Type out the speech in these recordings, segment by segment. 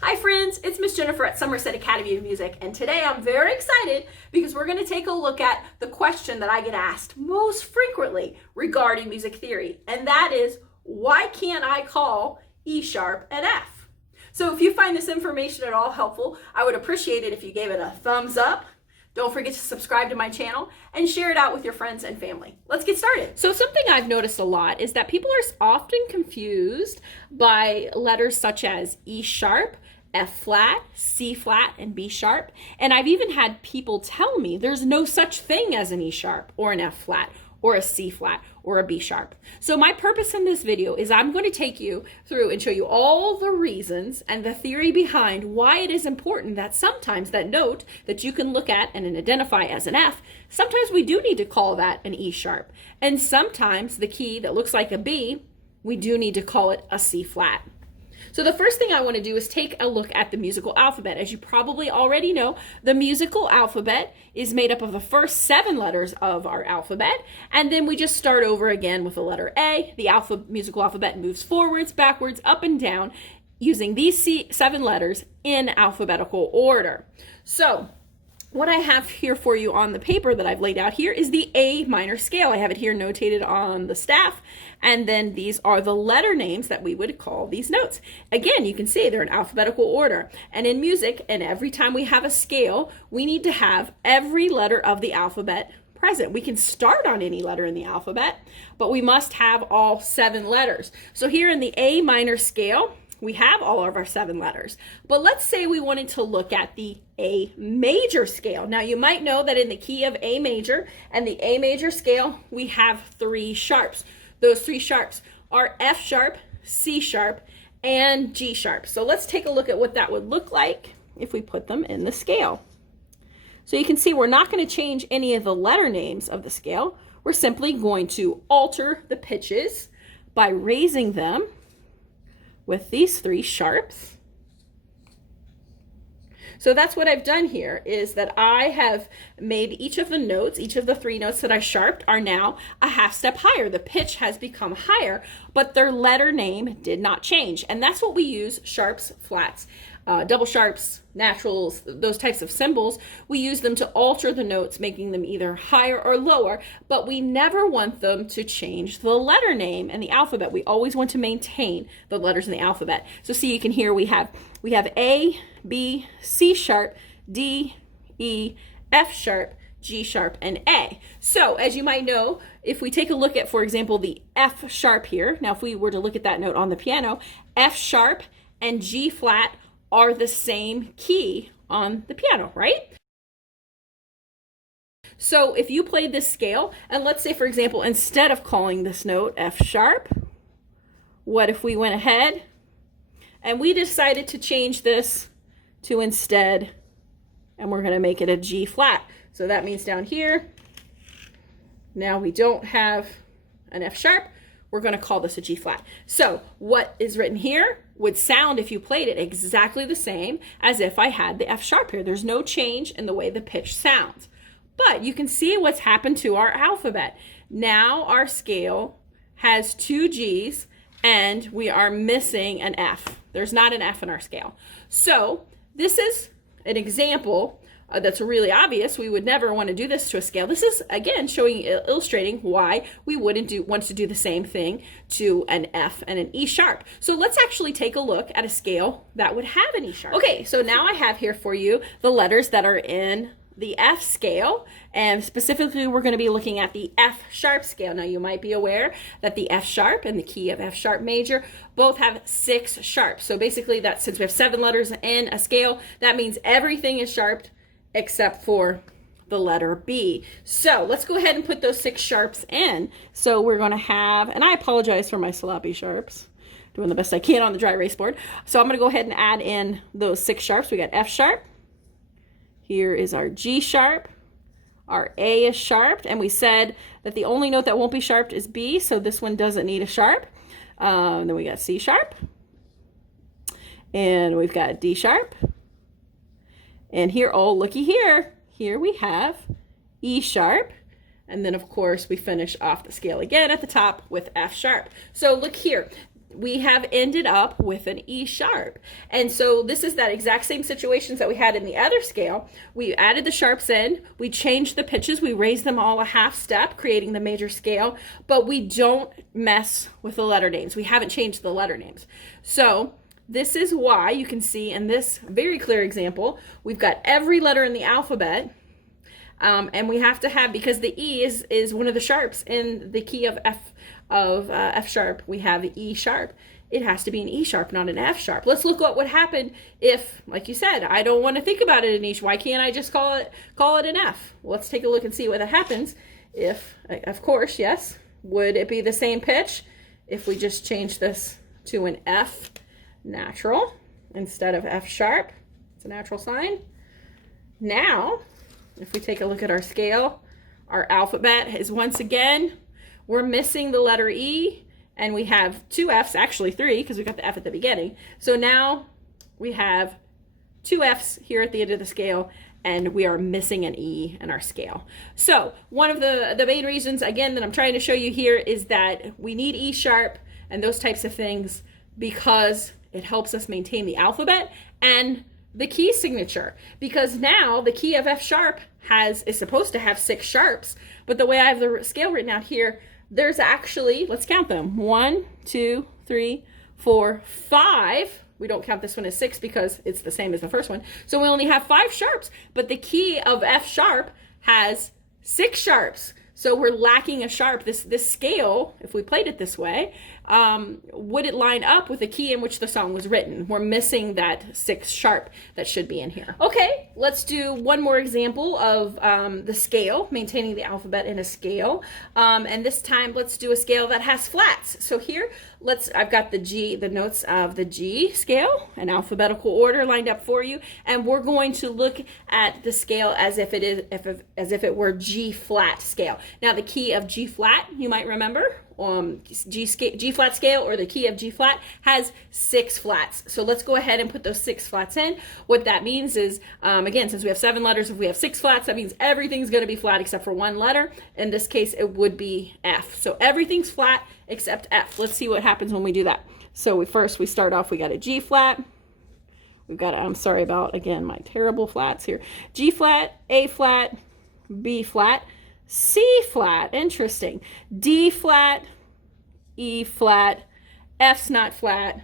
Hi friends, it's Miss Jenifer at Somerset Academy of Music, and today I'm very excited because we're going to take a look at the question that I get asked most frequently regarding music theory, and that is, why can't I call E sharp an F? So if you find this information at all helpful, I would appreciate it if you gave it a thumbs up. Don't forget to subscribe to my channel and share it out with your friends and family. Let's get started. So something I've noticed a lot is that people are often confused by letters such as E sharp, F flat, C flat, and B sharp. And I've even had people tell me there's no such thing as an E sharp or an F flat or a C flat or a B sharp. So my purpose in this video is I'm going to take you through and show you all the reasons and the theory behind why it is important that sometimes that note that you can look at and identify as an F, sometimes we do need to call that an E sharp. And sometimes the key that looks like a B, we do need to call it a C flat. So the first thing I want to do is take a look at the musical alphabet. As you probably already know, the musical alphabet is made up of the first 7 letters of our alphabet, and then we just start over again with the letter A. The musical alphabet moves forwards, backwards, up and down using these 7 letters in alphabetical order. So what I have here for you on the paper that I've laid out here is the A minor scale. I have it here notated on the staff, and then these are the letter names that we would call these notes. Again, you can see they're in alphabetical order. And in music, and every time we have a scale, we need to have every letter of the alphabet present. We can start on any letter in the alphabet, but we must have all 7 letters. So here in the A minor scale, we have all of our 7 letters. But let's say we wanted to look at the A major scale. Now you might know that in the key of A major and the A major scale, we have 3 sharps. Those 3 sharps are F sharp, C sharp, and G sharp. So let's take a look at what that would look like if we put them in the scale. So you can see we're not going to change any of the letter names of the scale. We're simply going to alter the pitches by raising them with these 3 sharps. So that's what I've done here, is that I have made each of the notes, each of the 3 notes that I sharped are now a half step higher. The pitch has become higher, but their letter name did not change. And that's what we use sharps, flats, double sharps, naturals, those types of symbols. We use them to alter the notes, making them either higher or lower, but we never want them to change the letter name and the alphabet. We always want to maintain the letters in the alphabet. So see, you can hear we have A, B, C sharp, D, E, F sharp, G sharp, and A. So as you might know, if we take a look at, for example, the F sharp here, now if we were to look at that note on the piano, F sharp and G flat are the same key on the piano, right? So if you played this scale, and let's say, for example, instead of calling this note F sharp, what if we went ahead and we decided to change this to instead, and we're going to make it a G flat. So that means down here, now we don't have an F sharp. We're going to call this a G flat. So what is written here would sound, if you played it, exactly the same as if I had the F sharp here. There's no change in the way the pitch sounds. But you can see what's happened to our alphabet. Now our scale has 2 G's and we are missing an F. There's not an F in our scale. So this is an example that's really obvious. We would never want to do this to a scale. This is, again, illustrating why we wouldn't want to do the same thing to an F and an E sharp. So let's actually take a look at a scale that would have an E sharp. Okay, so now I have here for you the letters that are in the F scale, and specifically we're going to be looking at the F sharp scale. Now you might be aware that the F sharp and the key of F sharp major both have 6 sharps. So basically, that since we have 7 letters in a scale, that means everything is sharped except for the letter B. So let's go ahead and put those 6 sharps in. So we're going to have, and I apologize for my sloppy sharps, doing the best I can on the dry erase board. So I'm going to go ahead and add in those 6 sharps. We got F sharp. Here is our G sharp. Our A is sharped, and we said that the only note that won't be sharped is B, so this one doesn't need a sharp. Then we got C sharp, and we've got D sharp. And here, oh, looky here. Here we have E sharp. And then, of course, we finish off the scale again at the top with F sharp. So look here. we have ended up with an E sharp. And so this is that exact same situations that we had in the other scale. We added the sharps in, we changed the pitches, we raised them all a half step, creating the major scale, but we don't mess with the letter names. We haven't changed the letter names. So this is why you can see in this very clear example, we've got every letter in the alphabet, and we have to have, because the E is one of the sharps in the key of F sharp, we have the E sharp. It has to be an E sharp, not an F sharp. Let's look at what would happen if, like you said, I don't want to think about it in E. Why can't I just call it an F? Well, let's take a look and see what happens if, of course, yes, would it be the same pitch if we just change this to an F natural instead of F sharp? It's a natural sign. Now, if we take a look at our scale, our alphabet is once again, we're missing the letter E, and we have two Fs, actually three, because we got the F at the beginning. So now we have two Fs here at the end of the scale, and we are missing an E in our scale. So one of the main reasons, again, that I'm trying to show you here is that we need E sharp and those types of things because it helps us maintain the alphabet and the key signature, because now the key of F sharp is supposed to have 6 sharps, but the way I have the scale written out here, there's actually, let's count them, 1, 2, 3, 4, 5. We don't count this one as 6 because it's the same as the first one. So we only have 5 sharps, but the key of F sharp has 6 sharps. So we're lacking a sharp. This scale, if we played it this way, would it line up with the key in which the song was written? We're missing that 6 sharp that should be in here. Okay, let's do one more example of the scale, maintaining the alphabet in a scale. And this time, let's do a scale that has flats. So here, I've got the notes of the G scale, in alphabetical order lined up for you, and we're going to look at the scale as if it were G flat scale. Now the key of G flat, you might remember, G flat scale, or the key of G flat, has 6 flats. So let's go ahead and put those 6 flats in. What that means is, again, since we have 7 letters, if we have 6 flats, that means everything's going to be flat except for one letter. In this case, it would be F. So everything's flat except F. Let's see what happens when we do that. So we start off, we got a G flat. We've got, I'm sorry about, again, my terrible flats here. G flat, A flat, B flat, C flat, interesting, D flat, E flat, F's not flat,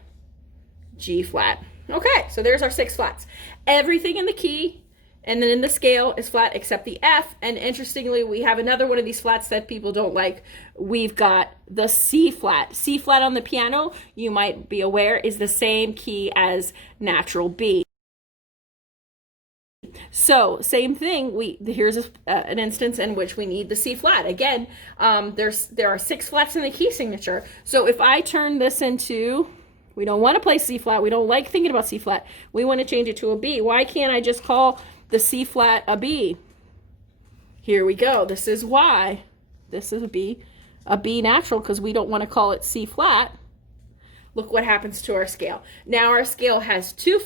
G flat. Okay, so there's our 6 flats. Everything in the key and then in the scale is flat except the F. And interestingly, we have another one of these flats that people don't like. We've got the C flat. C flat on the piano, you might be aware, is the same key as natural B. So same thing, here's an instance in which we need the C flat. Again, there are 6 flats in the key signature. So if I turn this into, we don't want to play C flat, we don't like thinking about C flat, we want to change it to a B. Why can't I just call the C flat a B? Here we go. This is why. This is a B natural, because we don't want to call it C flat. Look what happens to our scale. Now our scale has 2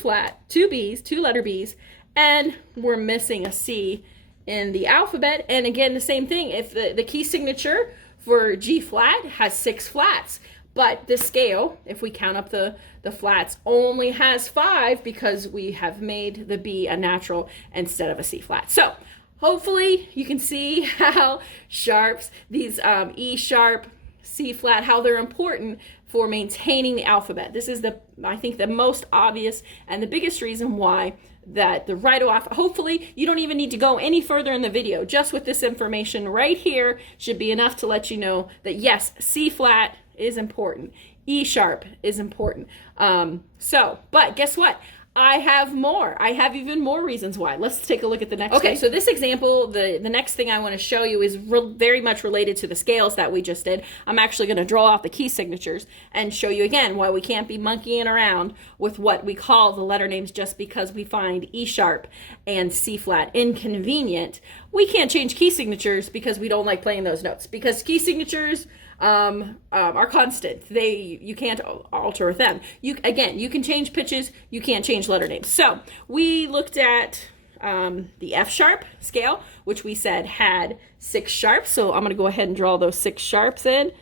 B's, 2 letter B's, and we're missing a C in the alphabet. And again, the same thing, if the key signature for G flat has 6 flats, but this scale, if we count up the flats, only has 5 because we have made the B a natural instead of a C flat. So hopefully you can see how sharps, these E sharp, C flat, how they're important for maintaining the alphabet. This is I think the most obvious and the biggest reason why that the write-off, hopefully you don't even need to go any further in the video. Just with this information right here should be enough to let you know that yes, C flat is important. E sharp is important. But guess what? I have more. I have even more reasons why. Let's take a look at the next. Okay, so this example, the next thing I want to show you is very much related to the scales that we just did. I'm actually going to draw out the key signatures and show you again why we can't be monkeying around with what we call the letter names just because we find E sharp and C flat inconvenient. We can't change key signatures because we don't like playing those notes, because key signatures are constant. You can't alter them. You can change pitches, you can't change letter names. So we looked at the F sharp scale, which we said had 6 sharps. So I'm going to go ahead and draw those 6 sharps in.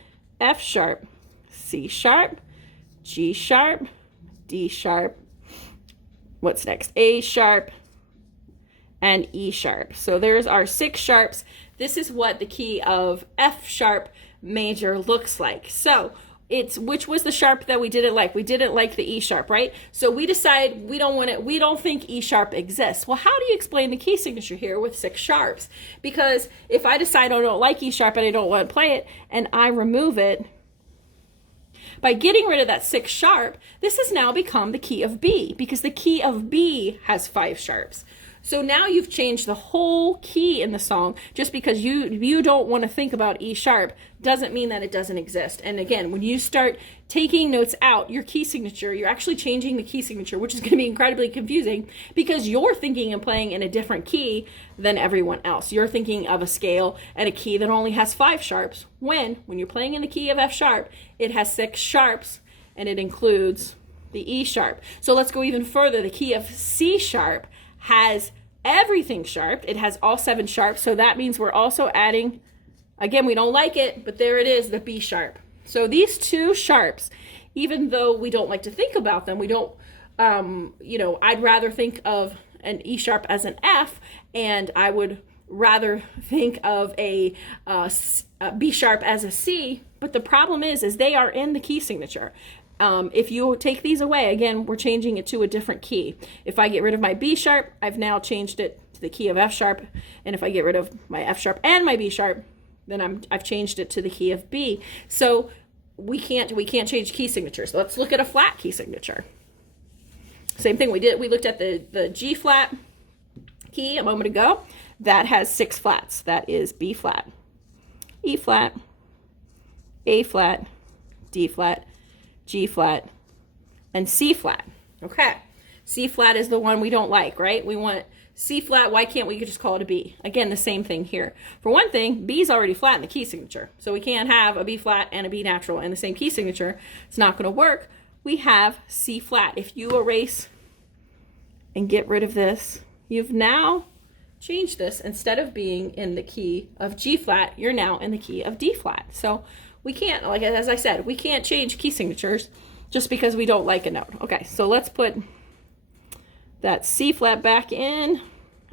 F sharp, C sharp, G sharp, D sharp. What's next? A sharp and E sharp. So there's our 6 sharps. This is what the key of F sharp major looks like. So it's, which was the sharp that we didn't like? We didn't like the E sharp, right? So we decide we don't want it, we don't think E sharp exists. Well, how do you explain the key signature here with 6 sharps? Because if I decide I don't like E sharp and I don't want to play it, and I remove it, by getting rid of that 6 sharp, this has now become the key of B, because the key of B has 5 sharps. So now you've changed the whole key in the song. Just because you don't want to think about E sharp doesn't mean that it doesn't exist. And again, when you start taking notes out, your key signature, you're actually changing the key signature, which is going to be incredibly confusing because you're thinking and playing in a different key than everyone else. You're thinking of a scale and a key that only has 5 sharps, when you're playing in the key of F sharp, it has 6 sharps and it includes the E sharp. So let's go even further. The key of C sharp has everything sharp. It has all 7 sharps. So that means we're also adding, again, we don't like it, but there it is, the B sharp. So these 2 sharps, even though we don't like to think about them, we don't, I'd rather think of an E sharp as an F, and I would rather think of a B sharp as a C. But the problem is they are in the key signature. If you take these away, again, we're changing it to a different key. If I get rid of my B sharp, I've now changed it to the key of F sharp. And if I get rid of my F sharp and my B sharp, then I've changed it to the key of B. So we can't change key signatures. So let's look at a flat key signature. Same thing we did. We looked at the G flat key a moment ago. That has 6 flats. That is B flat, E flat, A flat, D flat, G flat, and C flat. Okay, C flat is the one we don't like, right? We want C flat. Why can't we just call it a B? Again, the same thing here. For one thing, B is already flat in the key signature, so we can't have a B flat and a B natural in the same key signature. It's not going to work. We have C flat. If you erase and get rid of this, you've now changed this. Instead of being in the key of G flat, you're now in the key of D flat. So we can't, like as I said, we can't change key signatures just because we don't like a note. Okay, so let's put that C flat back in,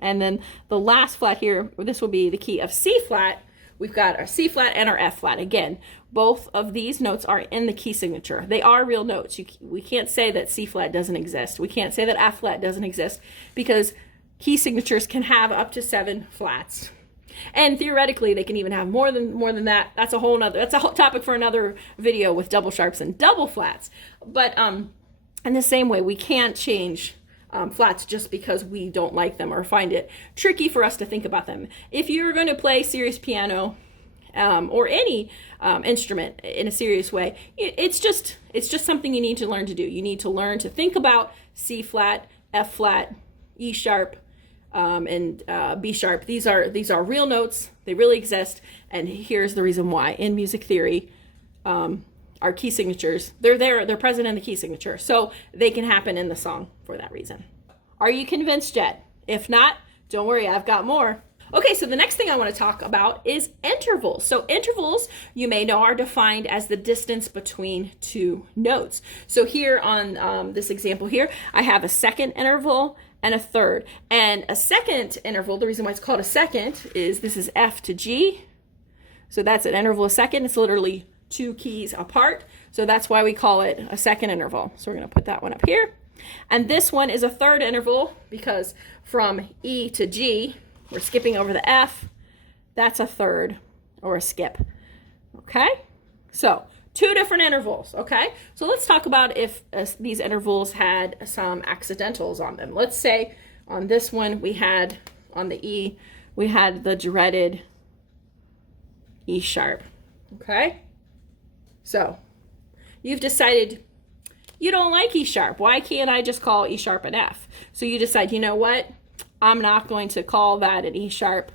and then the last flat here, this will be the key of C flat. We've got our C flat and our F flat. Again, both of these notes are in the key signature. They are real notes. We can't say that C flat doesn't exist. We can't say that F flat doesn't exist, because key signatures can have up to 7 flats. And theoretically, they can even have more than that. That's a whole topic for another video with double sharps and double flats. But in the same way, we can't change flats just because we don't like them or find it tricky for us to think about them. If you're going to play serious piano or any instrument in a serious way, it's just something you need to learn to do. You need to learn to think about C flat, F flat, E sharp, and B sharp. These are real notes. They really exist. And here's the reason why. In music theory, our key signatures, they're present in the key signature. So they can happen in the song for that reason. Are you convinced yet? If not, don't worry, I've got more. Okay, so the next thing I want to talk about is intervals. So intervals, you may know, are defined as the distance between 2 notes. So here on this example here, I have a second interval and a third. And a second interval, the reason why it's called a second is this is F to G. So that's an interval a second. It's literally 2 keys apart. So that's why we call it a second interval. So we're going to put that one up here. And this one is a third interval because from E to G, we're skipping over the F. That's a third or a skip. Okay? So 2 different intervals. Okay? So let's talk about if these intervals had some accidentals on them. Let's say on this one we had, on the E, we had the dreaded E sharp. Okay? So you've decided you don't like E sharp. Why can't I just call E sharp an F? So you decide, you know what? I'm not going to call that an E sharp.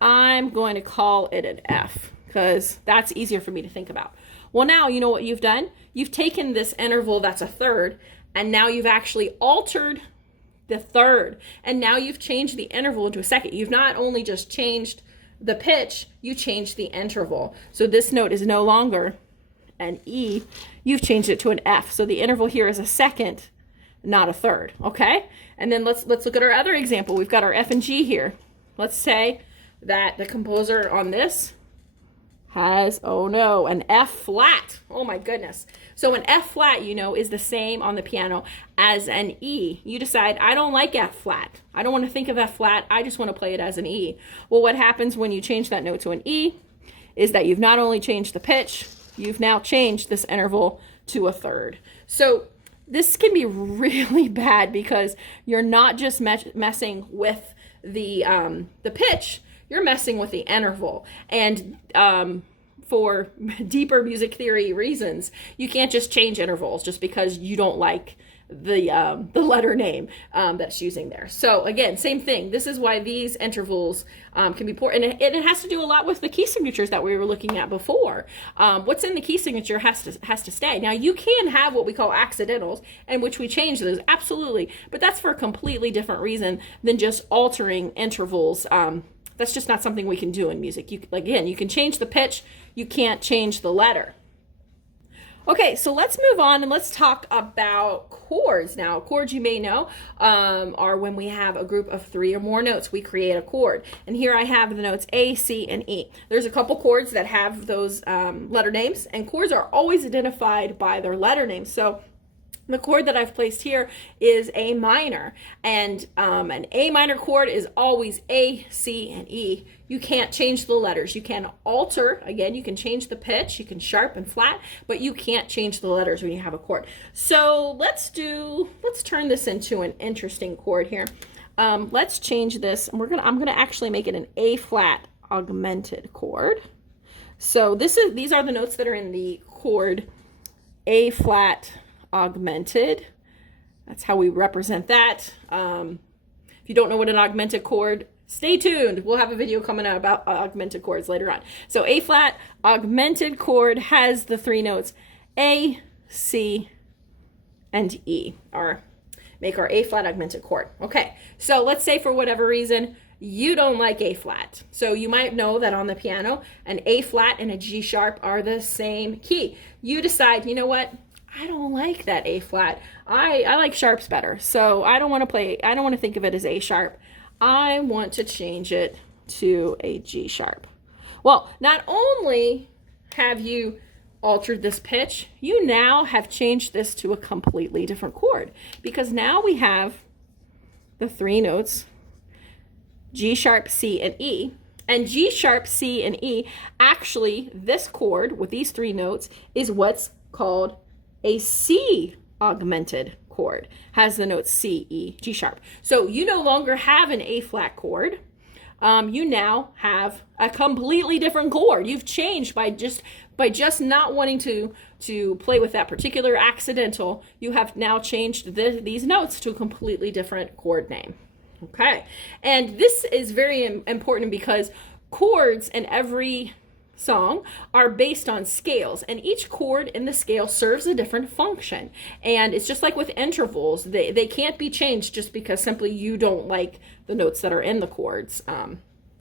I'm going to call it an F because that's easier for me to think about. Well, now you know what you've done? You've taken this interval that's a third, and now you've actually altered the third. And now you've changed the interval into a second. You've not only just changed the pitch, you changed the interval. So this note is no longer an E. you've changed it to an F. So the interval here is a second, not a third, okay? And then let's look at our other example. We've got our F and G here. Let's say that the composer on this has, oh no, an F flat. Oh my goodness. So an F flat, you know, is the same on the piano as an E. You decide, I don't like F flat. I don't want to think of F flat. I just want to play it as an E. Well, what happens when you change that note to an E is that you've not only changed the pitch, you've now changed this interval to a third. So this can be really bad because you're not just messing with the pitch, you're messing with the interval. And for deeper music theory reasons, you can't just change intervals just because you don't like the letter name that's using there. So again, same thing. This is why these intervals can be poor, and it has to do a lot with the key signatures that we were looking at before. What's in the key signature has to stay. Now you can have what we call accidentals, in which we change those, absolutely, but that's for a completely different reason than just altering intervals. That's just not something we can do in music. Again, you can change the pitch, you can't change the letter. Okay, so let's move on and let's talk about chords. Now, chords, you may know, are when we have a group of 3 or more notes, we create a chord. And here I have the notes A, C, and E. There's a couple chords that have those letter names, and chords are always identified by their letter names. So the chord that I've placed here is A minor, and an A minor chord is always A, C, and E. You can't change the letters. You can alter, again, you can change the pitch, you can sharp and flat, but you can't change the letters when you have a chord. So let's turn this into an interesting chord here. Let's change this, and I'm gonna actually make it an A flat augmented chord. So these are the notes that are in the chord A flat augmented. That's how we represent that. If you don't know what an augmented chord, stay tuned. We'll have a video coming out about augmented chords later on. So A flat augmented chord has the 3 notes A, C, and E, or make our A flat augmented chord. Okay, so let's say for whatever reason you don't like A flat. So you might know that on the piano, an A flat and a G sharp are the same key. You decide, you know what? I don't like that A flat. I like sharps better. So I don't want to think of it as A sharp. I want to change it to a G sharp. Well, not only have you altered this pitch, you now have changed this to a completely different chord, because now we have the 3 notes G sharp, C, and E. And G sharp, C, and E, actually this chord with these 3 notes is what's called a C augmented chord, has the notes C, E, G sharp. So you no longer have an A flat chord. You now have a completely different chord. You've changed by just not wanting to play with that particular accidental. You have now changed these notes to a completely different chord name. Okay, and this is very important because chords in every song are based on scales, and each chord in the scale serves a different function. And it's just like with intervals, they can't be changed just because simply you don't like the notes that are in the chords.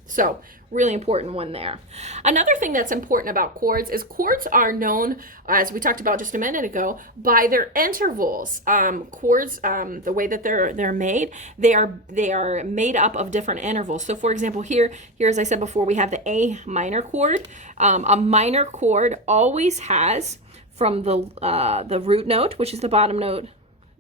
So really important one there. Another thing that's important about chords is chords are known, as we talked about just a minute ago, by their intervals. Chords, the way that they're made, they are made up of different intervals. So for example, here as I said before, we have the A minor chord. A minor chord always has from the root note, which is the bottom note,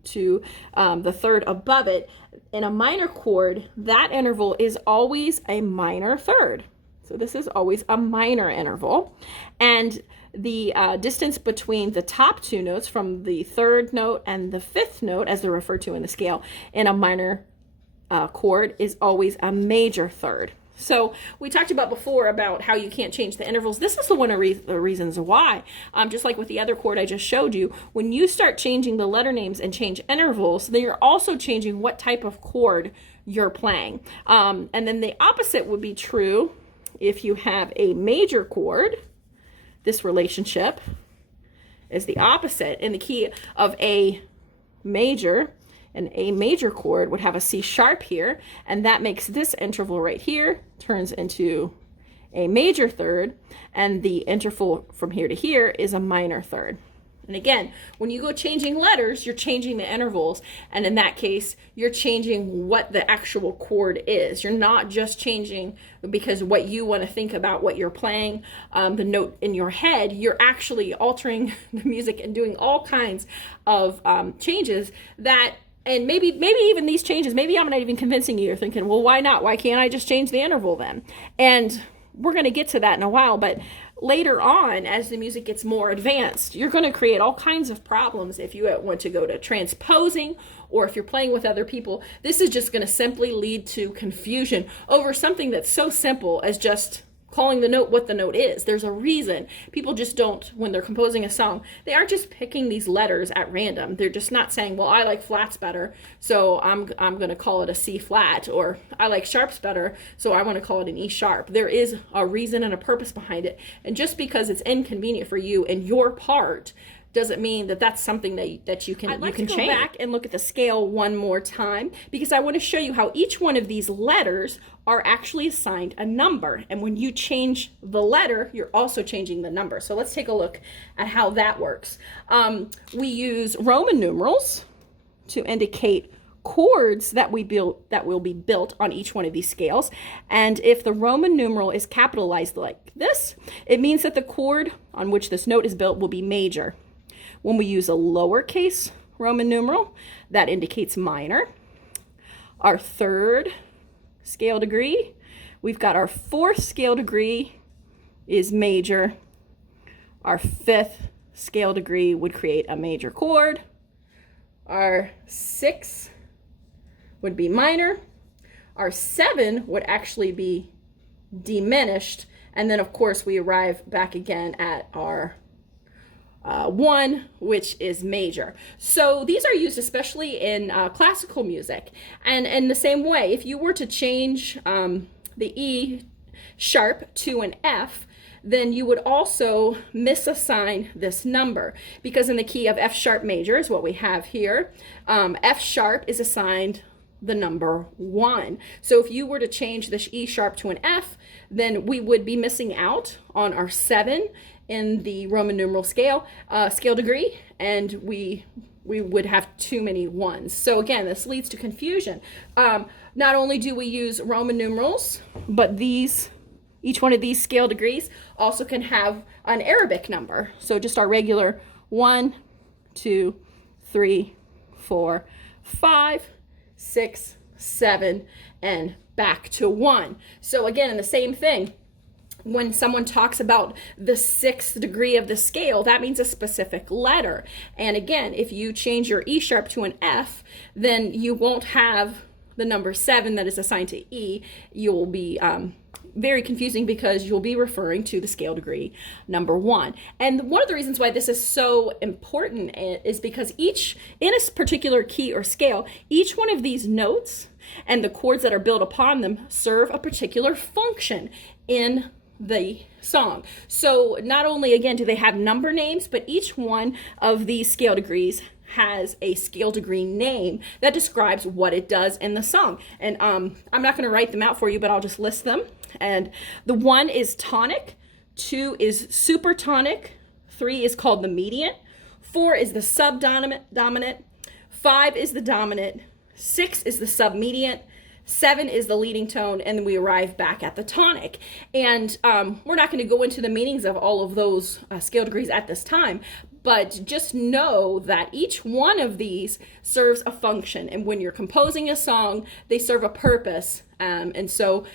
to the third above it. In a minor chord, that interval is always a minor third. So this is always a minor interval. And the distance between the top 2 notes from the 3rd note and the 5th note, as they're referred to in the scale, in a minor chord is always a major third. So we talked about before about how you can't change the intervals. This is one of the reasons why. Just like with the other chord I just showed you, when you start changing the letter names and change intervals, then you're also changing what type of chord you're playing. And then the opposite would be true if you have a major chord. This relationship is the opposite in the key of A major. An A major chord would have a C sharp here, and that makes this interval right here turns into a major third, and the interval from here to here is a minor third. And again, when you go changing letters, you're changing the intervals. And in that case, you're changing what the actual chord is. You're not just changing because what you want to think about what you're playing, the note in your head. You're actually altering the music and doing all kinds of changes that, and maybe even these changes, maybe I'm not even convincing you. You're thinking, well, why not? Why can't I just change the interval then? And we're going to get to that in a while, but later on, as the music gets more advanced, you're going to create all kinds of problems if you want to go to transposing, or if you're playing with other people. This is just going to simply lead to confusion over something that's so simple as just calling the note what the note is. There's a reason. People just don't, when they're composing a song, they aren't just picking these letters at random. They're just not saying, well, I like flats better, so I'm going to call it a C flat, or I like sharps better, so I want to call it an E sharp. There is a reason and a purpose behind it. And just because it's inconvenient for you and your part doesn't mean that that's something that you can change. I'd like to go back and look at the scale one more time, because I want to show you how each one of these letters are actually assigned a number. And when you change the letter, you're also changing the number. So let's take a look at how that works. We use Roman numerals to indicate chords that will be built on each one of these scales. And if the Roman numeral is capitalized like this, it means that the chord on which this note is built will be major. When we use a lowercase Roman numeral, that indicates minor. Our third scale degree, we've got our fourth scale degree is major. Our fifth scale degree would create a major chord. Our sixth would be minor. Our seven would actually be diminished. And then, of course, we arrive back again at our one, which is major. So these are used especially in classical music. And in the same way, if you were to change the E sharp to an F, then you would also misassign this number, because in the key of F sharp major is what we have here. F sharp is assigned the number 1. So if you were to change this E sharp to an F, then we would be missing out on our 7 in the Roman numeral scale degree, and we would have too many ones. So again, this leads to confusion. Not only do we use Roman numerals, but each one of these scale degrees also can have an Arabic number. So just our regular 1, 2, 3, 4, 5, 6, 7, and back to 1. So again, in the same thing, when someone talks about the 6th degree of the scale, that means a specific letter. And again, if you change your E sharp to an F, then you won't have the number 7 that is assigned to E. You'll be very confusing, because you'll be referring to the scale degree number 1. And one of the reasons why this is so important is because in a particular key or scale, each one of these notes and the chords that are built upon them serve a particular function in the song. So not only, again, do they have number names, but each one of these scale degrees has a scale degree name that describes what it does in the song. And I'm not going to write them out for you, but I'll just list them. And the 1 is tonic, 2 is supertonic, 3 is called the mediant, 4 is the subdominant, 5 is the dominant, 6 is the submediant, 7 is the leading tone, and then we arrive back at the tonic. And we're not going to go into the meanings of all of those scale degrees at this time, but just know that each one of these serves a function. And when you're composing a song, they serve a purpose. And so,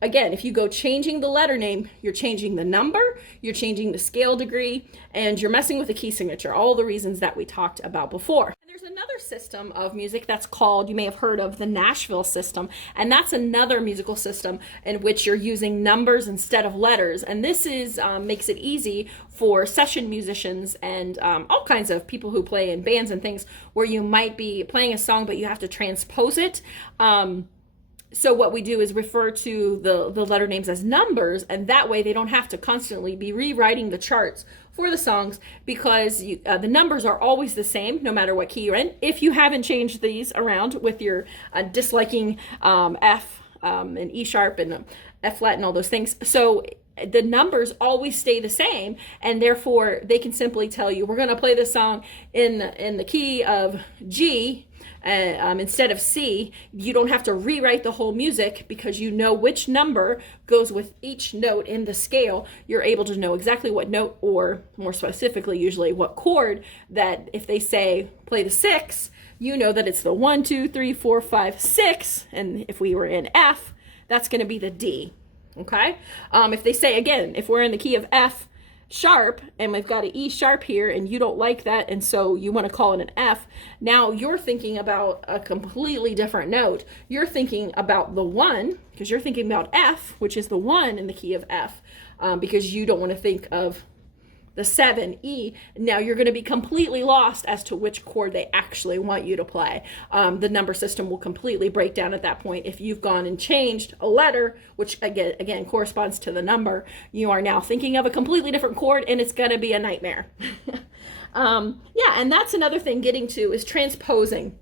again, if you go changing the letter name, you're changing the number, you're changing the scale degree, and you're messing with the key signature, all the reasons that we talked about before. There's another system of music that's called, you may have heard of, the Nashville system, and that's another musical system in which you're using numbers instead of letters. And this is makes it easy for session musicians and all kinds of people who play in bands and things, where you might be playing a song but you have to transpose it. So what we do is refer to the letter names as numbers, and that way they don't have to constantly be rewriting the charts for the songs, because the numbers are always the same no matter what key you're in, if you haven't changed these around with your disliking F and E sharp and F flat and all those things. So the numbers always stay the same, and therefore they can simply tell you, we're going to play this song in the key of G instead of C. You don't have to rewrite the whole music because you know which number goes with each note in the scale. You're able to know exactly what note, or more specifically, usually what chord, that if they say play the 6, you know that it's the 1, 2, 3, 4, 5, 6. And if we were in F, that's going to be the D. Okay? If they say, again, if we're in the key of F sharp and we've got an E sharp here and you don't like that and so you want to call it an F, now you're thinking about a completely different note. You're thinking about the 1 because you're thinking about F, which is the 1 in the key of F, because you don't want to think of the 7, E. Now you're going to be completely lost as to which chord they actually want you to play. The number system will completely break down at that point. If you've gone and changed a letter, which again corresponds to the number, you are now thinking of a completely different chord, and it's going to be a nightmare. Yeah, and that's another thing getting to is transposing.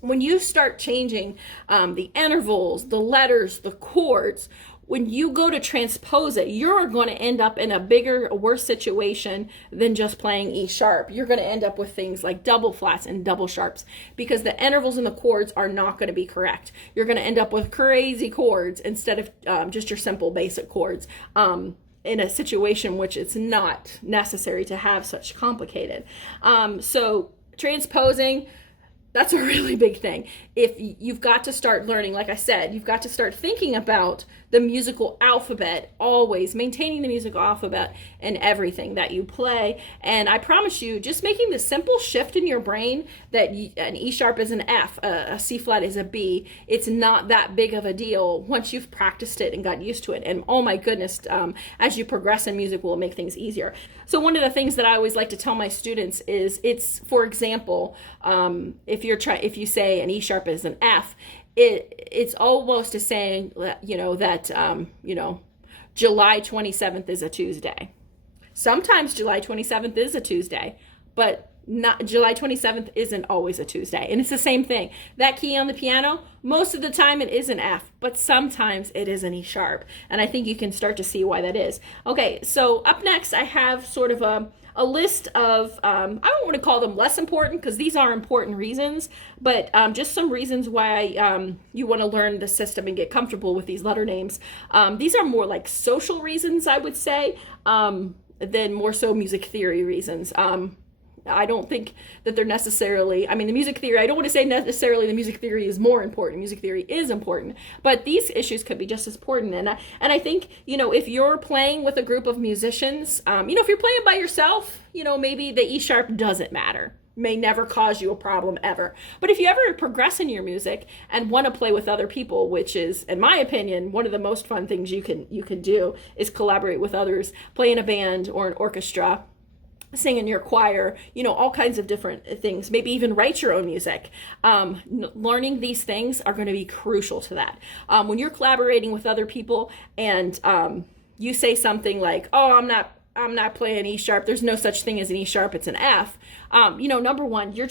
When you start changing the intervals, the letters, the chords, when you go to transpose it, you're going to end up in a bigger, worse situation than just playing E sharp. You're going to end up with things like double flats and double sharps because the intervals in the chords are not going to be correct. You're going to end up with crazy chords instead of just your simple basic chords in a situation which it's not necessary to have such complicated. So transposing, that's a really big thing. If you've got to start learning, like I said, you've got to start thinking about the musical alphabet, always maintaining the musical alphabet in everything that you play. And I promise you, just making the simple shift in your brain that an E sharp is an F, a C flat is a B, it's not that big of a deal once you've practiced it and got used to it. And oh my goodness, as you progress in music, will make things easier. So one of the things that I always like to tell my students is, it's, for example, if you say an E sharp is an F, it's almost as saying, that July 27th is a Tuesday. Sometimes July 27th is a Tuesday, but not July 27th isn't always a Tuesday. And it's the same thing. That key on the piano, most of the time it is an F, but sometimes it is an E sharp. And I think you can start to see why that is. Okay, so up next I have sort of a list of, I don't want to call them less important because these are important reasons, but just some reasons why you want to learn the system and get comfortable with these letter names. These are more like social reasons, I would say, than more so music theory reasons. I don't think that they're necessarily, the music theory, I don't want to say necessarily the music theory is more important. Music theory is important, but these issues could be just as important. And I think, if you're playing with a group of musicians, if you're playing by yourself, maybe the E sharp doesn't matter. May never cause you a problem ever. But if you ever progress in your music and want to play with other people, which is, in my opinion, one of the most fun things you can do is collaborate with others, play in a band or an orchestra, sing in your choir, all kinds of different things, maybe even write your own music. Learning these things are going to be crucial to that. When you're collaborating with other people and you say something like, oh, I'm not playing E sharp, there's no such thing as an E sharp, it's an F. Number one, you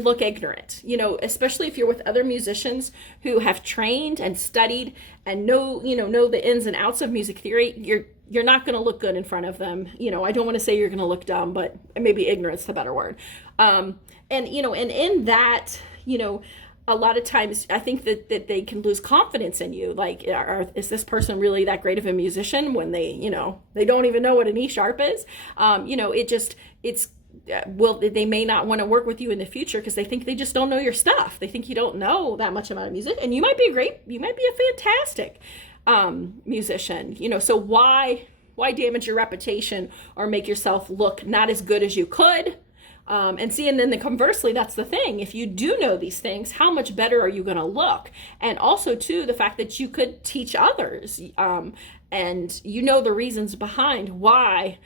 look ignorant, especially if you're with other musicians who have trained and studied and know the ins and outs of music theory. You're not going to look good in front of them. I don't want to say you're going to look dumb, but maybe ignorance is a better word. And in that, a lot of times I think that they can lose confidence in you. Like, is this person really that great of a musician when they don't even know what an E sharp is? They may not want to work with you in the future because they think they just don't know your stuff. They think you don't know that much about music, and you might be a fantastic musician, so why damage your reputation or make yourself look not as good as you could? And then conversely, that's the thing. If you do know these things, how much better are you going to look? And also too, the fact that you could teach others, and the reasons behind why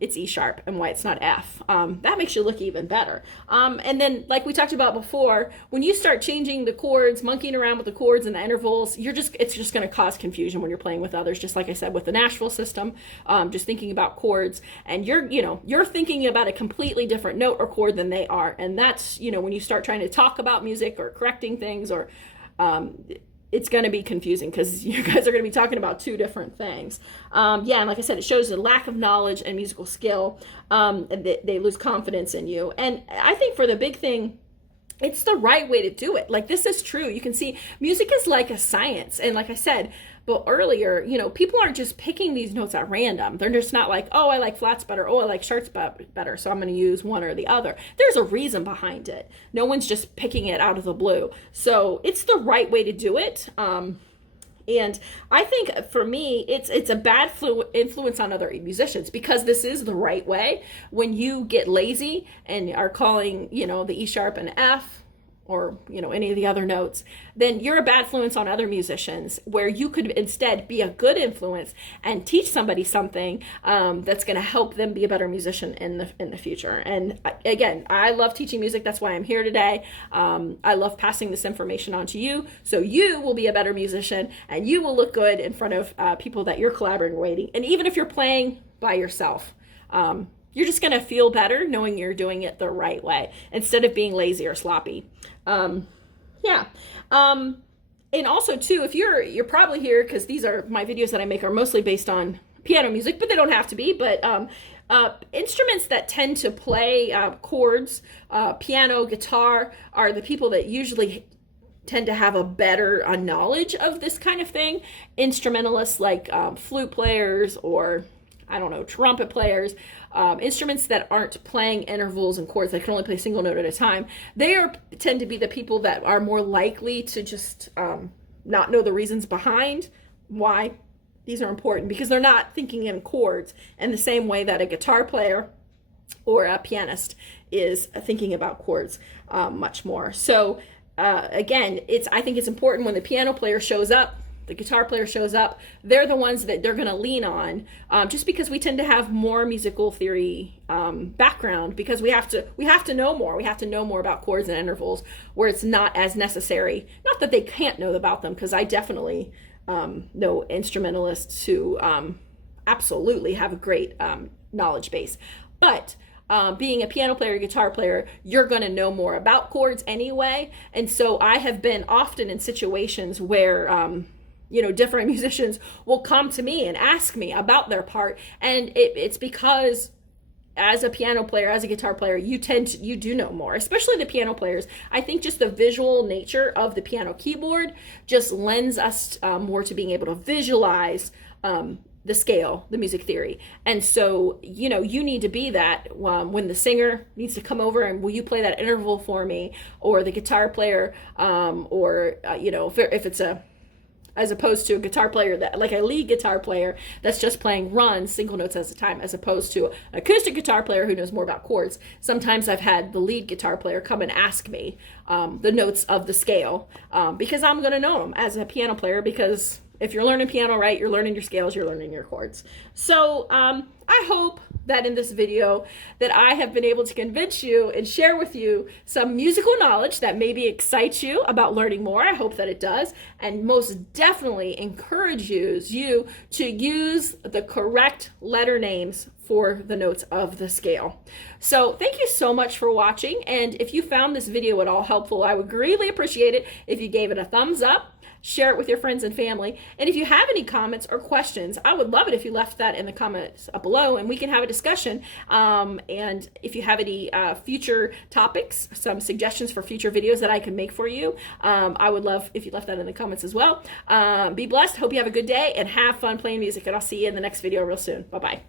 it's E sharp and why it's not F. That makes you look even better. And then, like we talked about before, when you start changing the chords, monkeying around with the chords and the intervals, it's just going to cause confusion when you're playing with others. Just like I said with the Nashville system, just thinking about chords, and you're thinking about a completely different note or chord than they are, and that's when you start trying to talk about music or correcting things or it's going to be confusing because you guys are going to be talking about two different things. Yeah, and like I said, it shows a lack of knowledge and musical skill. They lose confidence in you. And I think for the big thing, it's the right way to do it. Like, this is true. You can see music is like a science. And like I said, but earlier, you know, people aren't just picking these notes at random. They're just not like, oh, I like flats better. Oh, I like sharps better. So I'm going to use one or the other. There's a reason behind it. No one's just picking it out of the blue. So it's the right way to do it. And I think for me, it's a bad influence on other musicians because this is the right way. When you get lazy and are calling, you know, the E sharp an F, or, you know, any of the other notes, then you're a bad influence on other musicians, where you could instead be a good influence and teach somebody something that's going to help them be a better musician in the future. And again, I love teaching music. That's why I'm here today. I love passing this information on to you, so you will be a better musician and you will look good in front of people that you're collaborating. And even if you're playing by yourself, you're just going to feel better knowing you're doing it the right way instead of being lazy or sloppy. Yeah. And also too, if you're probably here because these are my videos that I make are mostly based on piano music, but they don't have to be. But instruments that tend to play chords, piano, guitar, are the people that usually tend to have a better knowledge of this kind of thing. Instrumentalists like flute players, or I don't know, trumpet players, instruments that aren't playing intervals and chords, that can only play a single note at a time, tend to be the people that are more likely to just not know the reasons behind why these are important, because they're not thinking in chords in the same way that a guitar player or a pianist is thinking about chords much more. So again, I think it's important when the piano player shows up, the guitar player shows up, they're the ones that they're going to lean on, just because we tend to have more musical theory background, because we have to know more. We have to know more about chords and intervals, where it's not as necessary. Not that they can't know about them, because I definitely know instrumentalists who absolutely have a great knowledge base. But being a piano player, guitar player, you're going to know more about chords anyway. And so I have been often in situations where different musicians will come to me and ask me about their part. And it's because as a piano player, as a guitar player, you do know more, especially the piano players. I think just the visual nature of the piano keyboard just lends us more to being able to visualize the scale, the music theory. And so, you need to be that when the singer needs to come over and will you play that interval for me, or the guitar player, if it's as opposed to a guitar player that, like a lead guitar player that's just playing runs, single notes at a time, as opposed to an acoustic guitar player who knows more about chords. Sometimes I've had the lead guitar player come and ask me the notes of the scale, because I'm going to know them as a piano player, because if you're learning piano right, you're learning your scales, you're learning your chords. So I hope that in this video that I have been able to convince you and share with you some musical knowledge that maybe excites you about learning more. I hope that it does, and most definitely encourages you to use the correct letter names for the notes of the scale. So thank you so much for watching, and if you found this video at all helpful, I would greatly appreciate it if you gave it a thumbs up, share it with your friends and family. And if you have any comments or questions, I would love it if you left that in the comments up below and we can have a discussion. And if you have any future topics, some suggestions for future videos that I can make for you, I would love if you left that in the comments as well. Be blessed. Hope you have a good day and have fun playing music. And I'll see you in the next video real soon. Bye-bye.